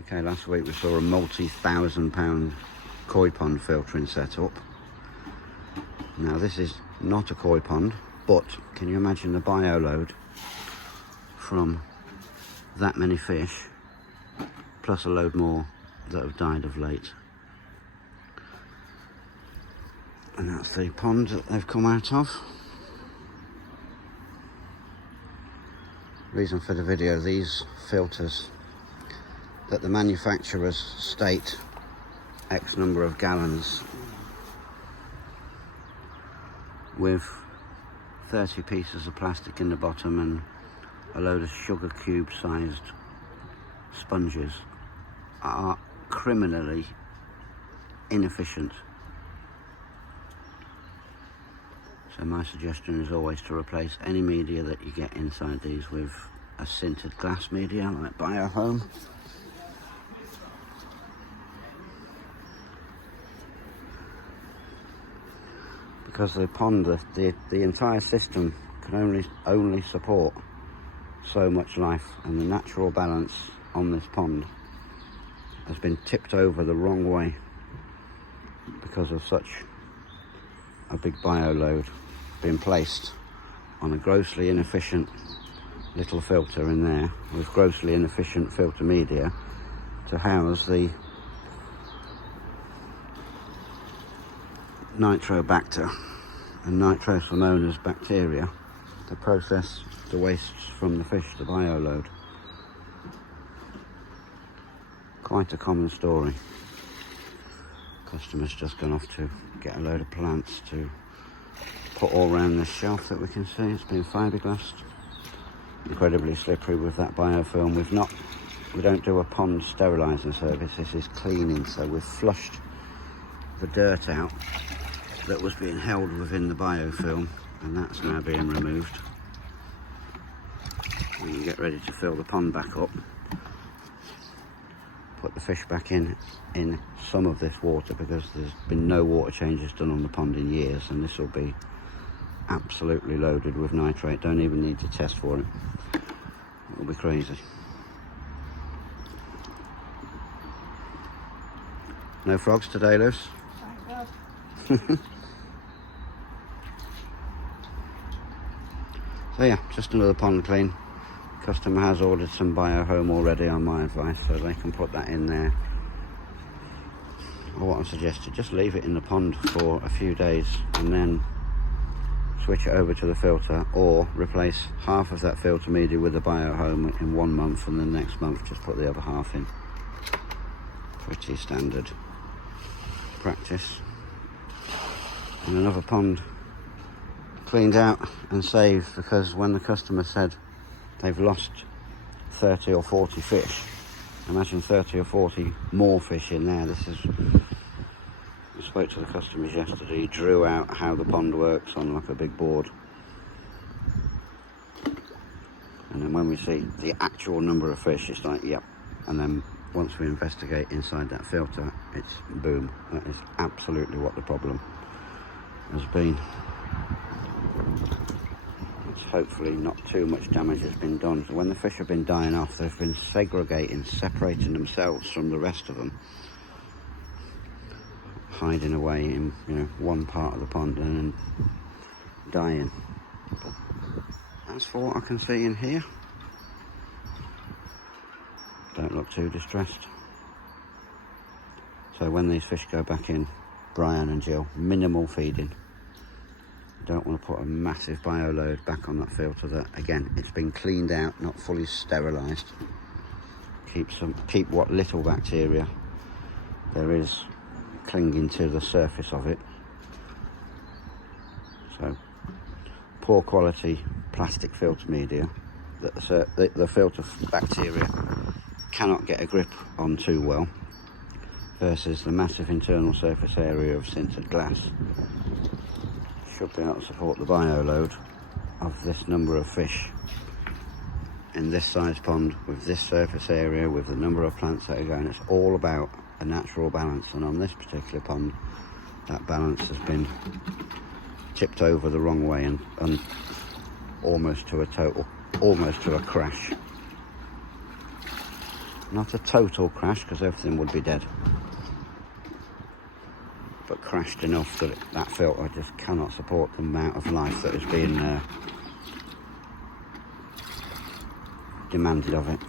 Okay, last week we saw a multi-thousand-pound koi pond filtering setup. Now this is not a koi pond, but can you imagine the bio load from that many fish, plus a load more that have died of late? And that's the pond that they've come out of. Reason for the video, these filters that the manufacturers state X number of gallons with 30 pieces of plastic in the bottom and a load of sugar cube sized sponges are criminally inefficient. So my suggestion is always to replace any media that you get inside these with a sintered glass media like Biohome. Because the pond, the entire system can only support so much life, and the natural balance on this pond has been tipped over the wrong way because of such a big bio load being placed on a grossly inefficient little filter in there with grossly inefficient filter media to house the Nitrobacter and Nitrosomonas bacteria to process the wastes from the fish, the bio load. Quite a common story. Customer's just gone off to get a load of plants to put all around this shelf that we can see. It's been fiberglassed, incredibly slippery with that biofilm. We don't do a pond sterilising service, this is cleaning, so we've flushed the dirt out that was being held within the biofilm, and that's now being removed. We can get ready to fill the pond back up, put the fish back in some of this water, because there's been no water changes done on the pond in years, and this will be absolutely loaded with nitrate. Don't even need to test for it. It'll be crazy. No frogs today, Luce? Thank God. So yeah, just another pond clean. Customer has ordered some Biohome already on my advice, so they can put that in there. Or what I'm suggesting, just leave it in the pond for a few days and then switch it over to the filter, or replace half of that filter media with the Biohome in 1 month, and then next month just put the other half in. Pretty standard practice. And another pond cleaned out and saved, because when the customer said they've lost 30 or 40 fish, imagine 30 or 40 more fish in there. I spoke to the customers yesterday. He drew out how the pond works on like a big board, and then when we see the actual number of fish, it's like, yep. And then once we investigate inside that filter, it's boom, that is absolutely what the problem has been. It's hopefully not too much damage has been done. So when the fish have been dying off, they've been segregating, separating themselves from the rest of them, hiding away in one part of the pond and then dying. But as for what I can see in here, don't look too distressed. So when these fish go back in, Brian and Jill, minimal feeding. Don't want to put a massive bio load back on that filter that, again, it's been cleaned out, not fully sterilised. Keep what little bacteria there is clinging to the surface of it. So poor quality plastic filter media that the filter bacteria cannot get a grip on too well, versus the massive internal surface area of sintered glass. Should be able to support the bio load of this number of fish in this size pond with this surface area, with the number of plants that are going. It's all about a natural balance, and on this particular pond that balance has been tipped over the wrong way and almost to a crash. Not a total crash, because everything would be dead, but crashed enough that that filter just cannot support the amount of life that is being demanded of it.